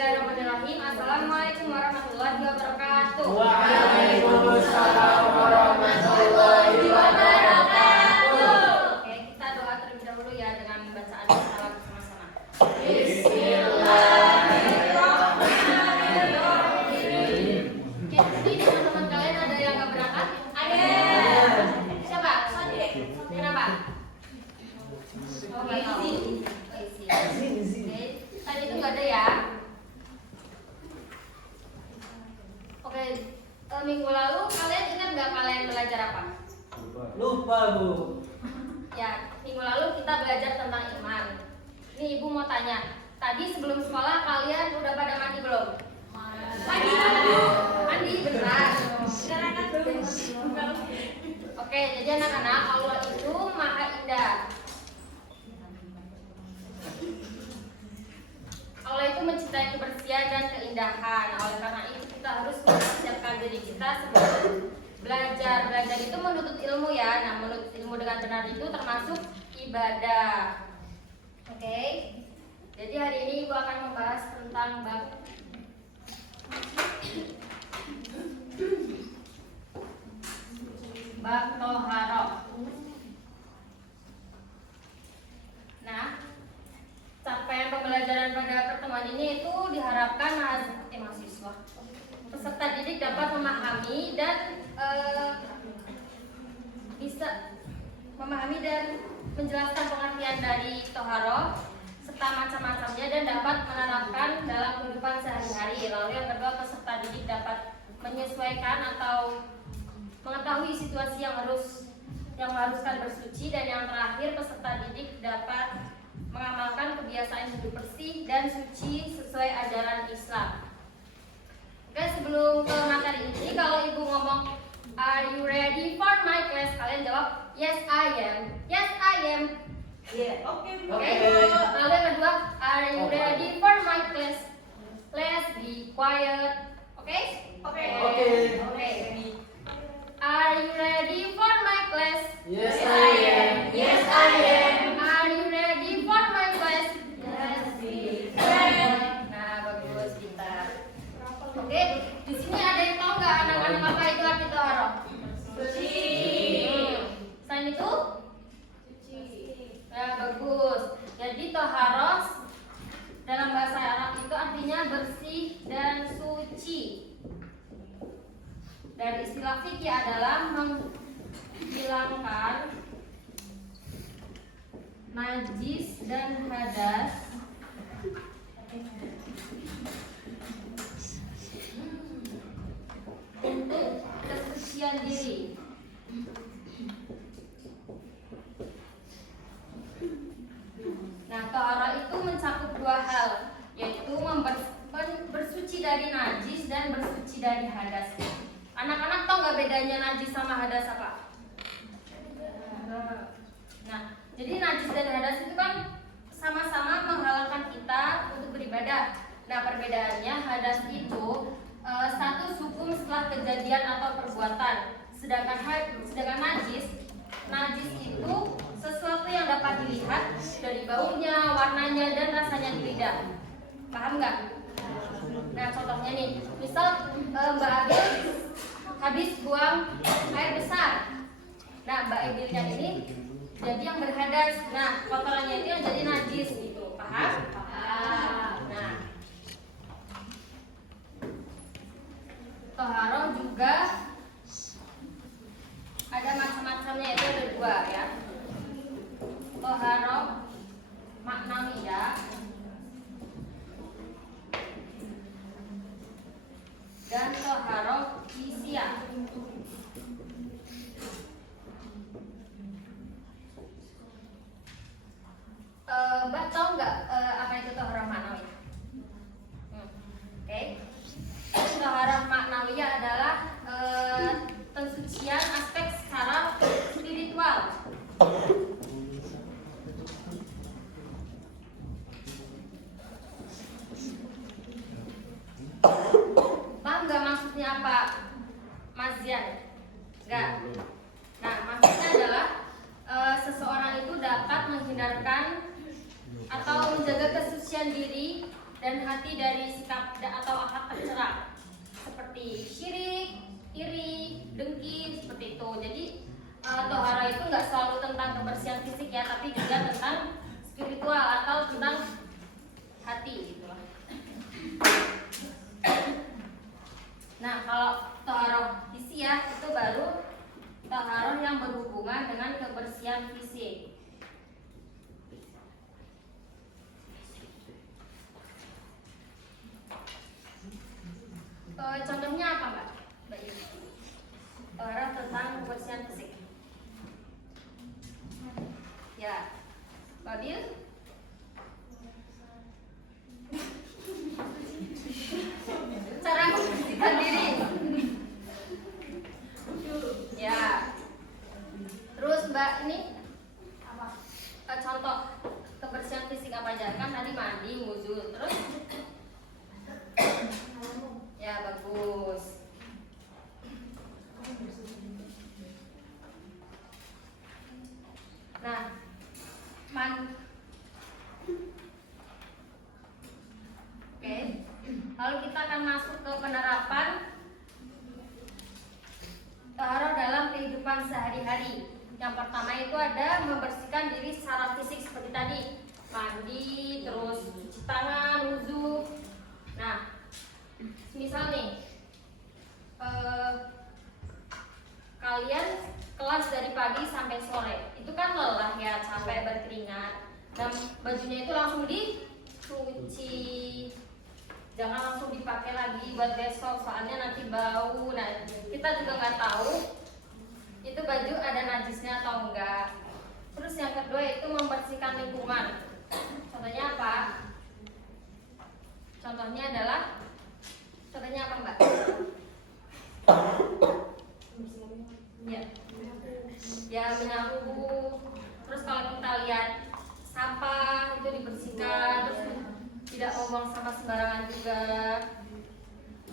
Bismillahirrahmanirrahim. Assalamualaikum warahmatullahi wabarakatuh. Waalaikumsalam warahmatullahi wabarakatuh. Oke, kita doa terlebih dahulu ya dengan bacaan salam bersama-sama. Bismillahirrahmanirrahim. Oke, jadi teman-teman kalian ada yang nggak berangkat? Ada. Siapa? Kenapa? Oh, nggak tahu. Oh, isi. Oke, tadi itu nggak ada ya. Oke, minggu lalu kalian ingat nggak kalian belajar apa? Lupa, Bu. Ya, minggu lalu kita belajar tentang iman. Nih ibu mau tanya, tadi sebelum sekolah kalian udah pada mandi belum? Mandi. Mandi beneran. Oke, jadi anak-anak, Allah itu maha indah. Allah itu mencintai kebersihan dan keindahan. Oleh karena itu kita harus mempersiapkan diri kita sebelum belajar. Belajar itu menuntut ilmu ya. Nah, menuntut ilmu dengan benar itu termasuk ibadah. Oke. Jadi hari ini ibu akan membahas tentang bab toharoh. Nah, capaian pembelajaran pada pertemuan ini itu diharapkan mahasiswa peserta didik dapat memahami dan bisa memahami dan menjelaskan pengertian dari toharoh serta macam-macamnya dan dapat menerapkan dalam kehidupan sehari-hari. Lalu yang kedua, peserta didik dapat menyesuaikan atau mengetahui situasi yang mengharuskan bersuci, dan yang terakhir peserta didik dapat mengamalkan kebiasaan hidup bersih dan suci sesuai ajaran Islam. Oke, sebelum ke materi ini, kalau ibu ngomong "Are you ready for my class?" kalian jawab "Yes, I am." Yes, I am. Yeah. Oke. Oke. Lalu yang kedua, "Are you ready for my class?" Let's be quiet. Oke? Oke. Oke. Are you ready for my class? Yes, I am. Yes, I am. Are you ready for my class? Yes, we Nah, bagus, pintar. Oke, di sini ada yang tahu nggak anak-anak apa itu arti toharoh? Suci. Selain itu? Nah, bagus. Jadi toharoh dalam bahasa Arab itu artinya bersih dan suci. Dan istilah fikih adalah menghilangkan najis dan hadas untuk kesucian diri. Nah, toharoh itu mencakup dua hal, yaitu bersuci dari najis dan bersuci dari hadas. Anak-anak tahu nggak bedanya najis sama hadas apa? Nah, jadi najis dan hadas itu kan sama-sama menghalalkan kita untuk beribadah. Nah, perbedaannya hadas itu status hukum setelah kejadian atau perbuatan. Sedangkan najis itu sesuatu yang dapat dilihat dari baunya, warnanya, dan rasanya di lidah. Paham nggak? Nah, contohnya nih, misal Mbak Abil habis buang air besar. Nah, Mbak Abilnya ini jadi yang berhadas. Nah, kotorannya itu yang jadi najis gitu. Paham? Paham. Nah, toharoh juga ada macam-macamnya, itu ada dua ya. Toharoh maknawiyah dan toharoh hisiah. Mbak tahu nggak apa itu toharoh maknawiyah? Oke. Toharoh maknawiyah adalah pensucian aspek secara spiritual. Paham nggak maksudnya apa, Mas Zian? Nggak. Nah, maksudnya adalah seseorang itu dapat menghindarkan atau menjaga kesucian diri dan hati dari sikap atau akhlak tercela seperti syirik, iri, dengki, seperti itu. Jadi tohara itu nggak selalu tentang kebersihan fisik ya, tapi juga tentang spiritual atau tentang hati gitu lah. Nah, kalau toharoh hisiah itu baru toharoh yang berhubungan dengan kebersihan fisik. Contohnya apa Mbak? Toharoh tentang kebersihan fisik. Ya, Babil? Cara membersihkan diri. Ya. Terus Mbak ini apa? Contoh kebersihan fisik apa aja? Kan tadi mandi, wudhu, terus ya bagus. Nah, oke. Lalu kita akan masuk ke penerapan toharoh dalam kehidupan sehari-hari. Yang pertama itu ada membersihkan diri secara fisik seperti tadi, mandi, terus cuci tangan, wudhu. Nah, misal nih, kalian kelas dari pagi sampai sore, itu kan lelah ya, capek, berkeringat. Dan bajunya itu langsung dicuci, jangan langsung dipakai lagi buat besok, soalnya nanti bau. Nah, kita juga nggak tahu itu baju ada najisnya atau enggak. Terus yang kedua itu membersihkan lingkungan. Contohnya apa? Contohnya apa Mbak? Ya menyapu. Terus kalau kita lihat sampah itu dibersihkan, terus tidak membuang sampah sembarangan juga.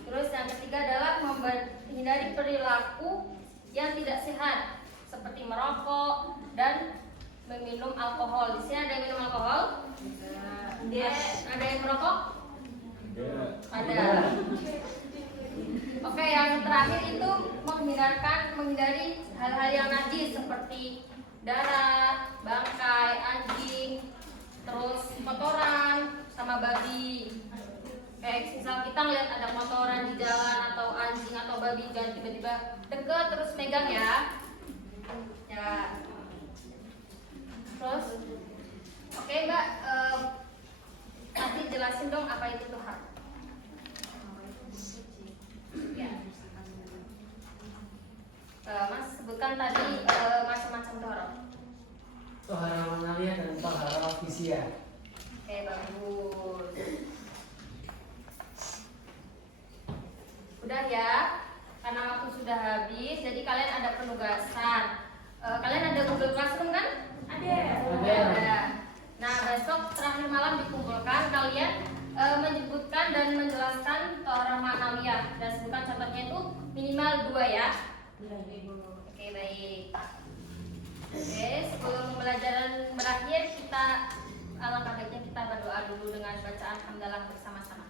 Terus yang ketiga adalah menghindari perilaku yang tidak sehat seperti merokok dan meminum alkohol. Di sini ada yang minum alkohol? Ada yang merokok? Ada. Oke, yang terakhir itu menghindari hal-hal yang najis seperti darah, bangkai, anjing, terus kotoran sama babi. Kayak misal kita ngeliat ada kotoran di jalan atau anjing atau babi, jangan tiba-tiba deket terus megang ya. Ya. Terus, oke Mbak, nanti jelasin dong apa itu tohar. Ya. Mas sebutkan tadi macam-macam tohar. Tohara manalia dan tohara fisia. Oke, bagus. Udah ya, karena waktu sudah habis, jadi kalian ada penugasan. Kalian ada Google Classroom kan? Ada. Nah, besok terakhir malam dikumpulkan, kalian menyebutkan dan menjelaskan tohara ma'nawiyah dan sebutkan contohnya itu minimal 2 ya. Oke, baik. Oke, sebelum pembelajaran berakhir, kita alangkah baiknya kita berdoa dulu dengan bacaan hamdalah bersama-sama.